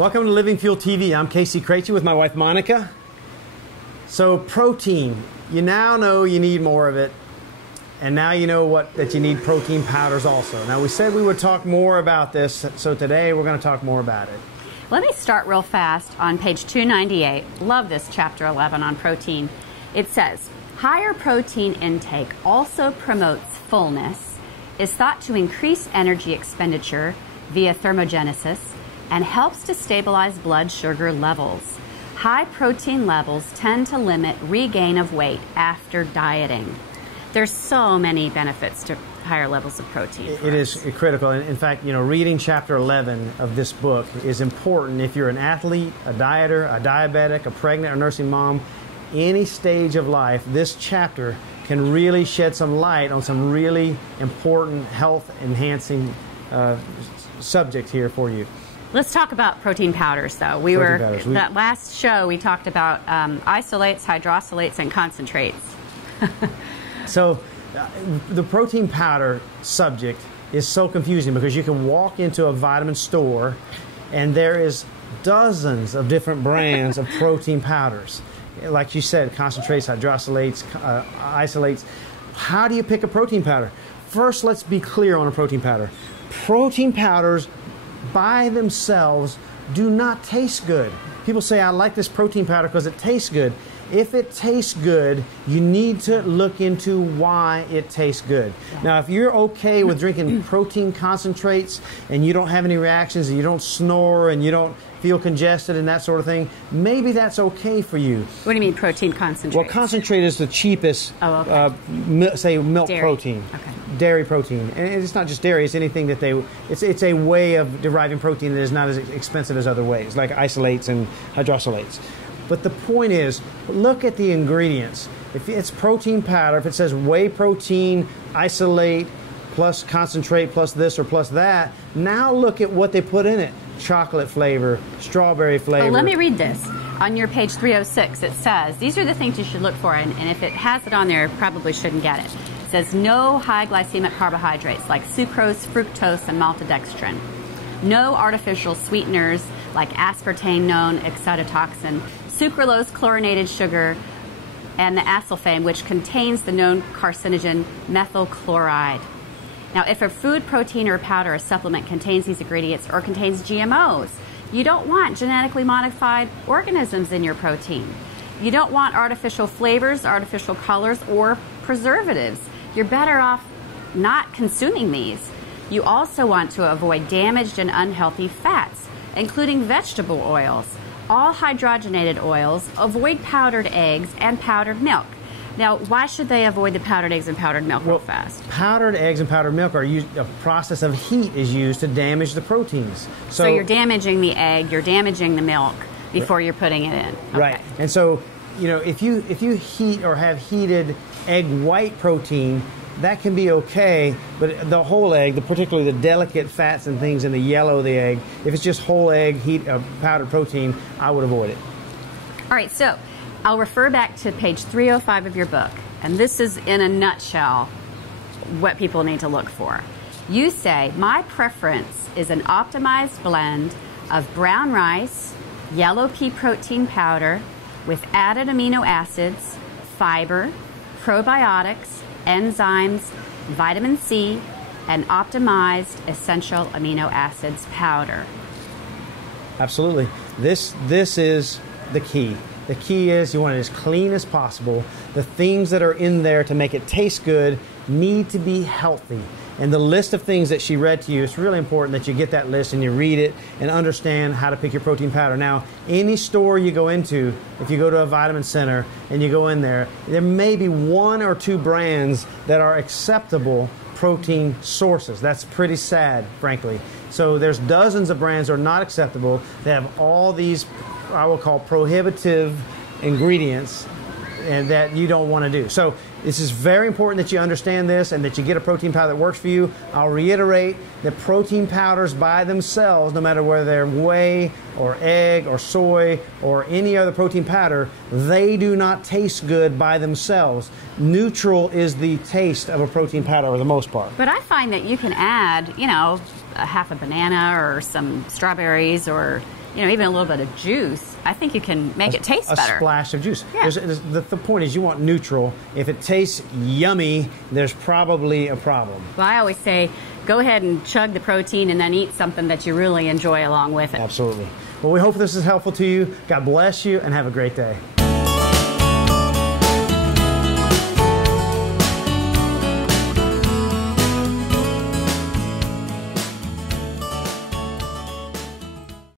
Welcome to Living Fuel TV. I'm Casey Craichy with my wife Monica. So protein, you now know you need more of it, and now you know that you need protein powders also. Now we said we would talk more about this, so today we're going to talk more about it. Let me start real fast on page 298. Love this chapter 11 on protein. It says, higher protein intake also promotes fullness, is thought to increase energy expenditure via thermogenesis, and helps to stabilize blood sugar levels. High protein levels tend to limit regain of weight after dieting. There's so many benefits to higher levels of protein. It is critical. In fact, reading chapter 11 of this book is important if you're an athlete, a dieter, a diabetic, a pregnant or nursing mom, any stage of life. This chapter can really shed some light on some really important health-enhancing subject here for you. Let's talk about protein powders, though. That last show we talked about isolates, hydrosylates, and concentrates. So the protein powder subject is so confusing because you can walk into a vitamin store and there is dozens of different brands of protein powders. Like you said, concentrates, hydrosylates, isolates. How do you pick a protein powder? First, let's be clear on a protein powder. Protein powders by themselves do not taste good. People say, I like this protein powder because it tastes good. If it tastes good, you need to look into why it tastes good. Now, if you're okay with drinking protein concentrates and you don't have any reactions and you don't snore and you don't feel congested and that sort of thing, maybe that's okay for you. What do you mean protein concentrate? Well, concentrate is the cheapest, say, milk dairy. Protein. Okay. Dairy protein. And it's not just dairy, it's anything that it's a way of deriving protein that is not as expensive as other ways, like isolates and hydrosylates. But the point is, look at the ingredients. If it's protein powder, if it says whey protein, isolate, plus concentrate, plus this or plus that, now look at what they put in it. Chocolate flavor, strawberry flavor. Well, let me read this. On your page 306, it says, these are the things you should look for, and if it has it on there, probably shouldn't get it. It says no high glycemic carbohydrates like sucrose, fructose, and maltodextrin. No artificial sweeteners like aspartame, known excitotoxin, sucralose, chlorinated sugar, and the acesulfame, which contains the known carcinogen methyl chloride. Now, if a food, protein, or powder or supplement contains these ingredients or contains GMOs, you don't want genetically modified organisms in your protein. You don't want artificial flavors, artificial colors, or preservatives. You're better off not consuming these. You also want to avoid damaged and unhealthy fats, including vegetable oils, all hydrogenated oils, avoid powdered eggs and powdered milk. Now, why should they avoid the powdered eggs and powdered milk real fast? Powdered eggs and powdered milk are used, a process of heat is used to damage the proteins. So you're damaging the egg, you're damaging the milk before you're putting it in. Okay. Right. And so, if you heat or have heated egg white protein, that can be okay, but the whole egg, particularly the delicate fats and things in the yellow of the egg, if it's just whole egg, powdered protein, I would avoid it. All right, so I'll refer back to page 305 of your book, and this is in a nutshell what people need to look for. You say, my preference is an optimized blend of brown rice, yellow pea protein powder with added amino acids, fiber, probiotics, enzymes, vitamin C, and optimized essential amino acids powder. Absolutely. This is the key. The key is you want it as clean as possible. The things that are in there to make it taste good need to be healthy. And the list of things that she read to you, it's really important that you get that list and you read it and understand how to pick your protein powder. Now, any store you go into, if you go to a vitamin center and you go in there may be one or two brands that are acceptable protein sources. That's pretty sad, frankly. So there's dozens of brands that are not acceptable. They have all these, I will call, prohibitive ingredients and that you don't want to do. So this is very important that you understand this and that you get a protein powder that works for you. I'll reiterate that protein powders by themselves, no matter whether they're whey or egg or soy or any other protein powder, they do not taste good by themselves. Neutral is the taste of a protein powder for the most part. But I find that you can add, a half a banana or some strawberries or you know, even a little bit of juice, I think you can make it taste better. A splash of juice. Yeah. The point is you want neutral. If it tastes yummy, there's probably a problem. Well, I always say, go ahead and chug the protein and then eat something that you really enjoy along with it. Absolutely. Well, we hope this is helpful to you. God bless you and have a great day.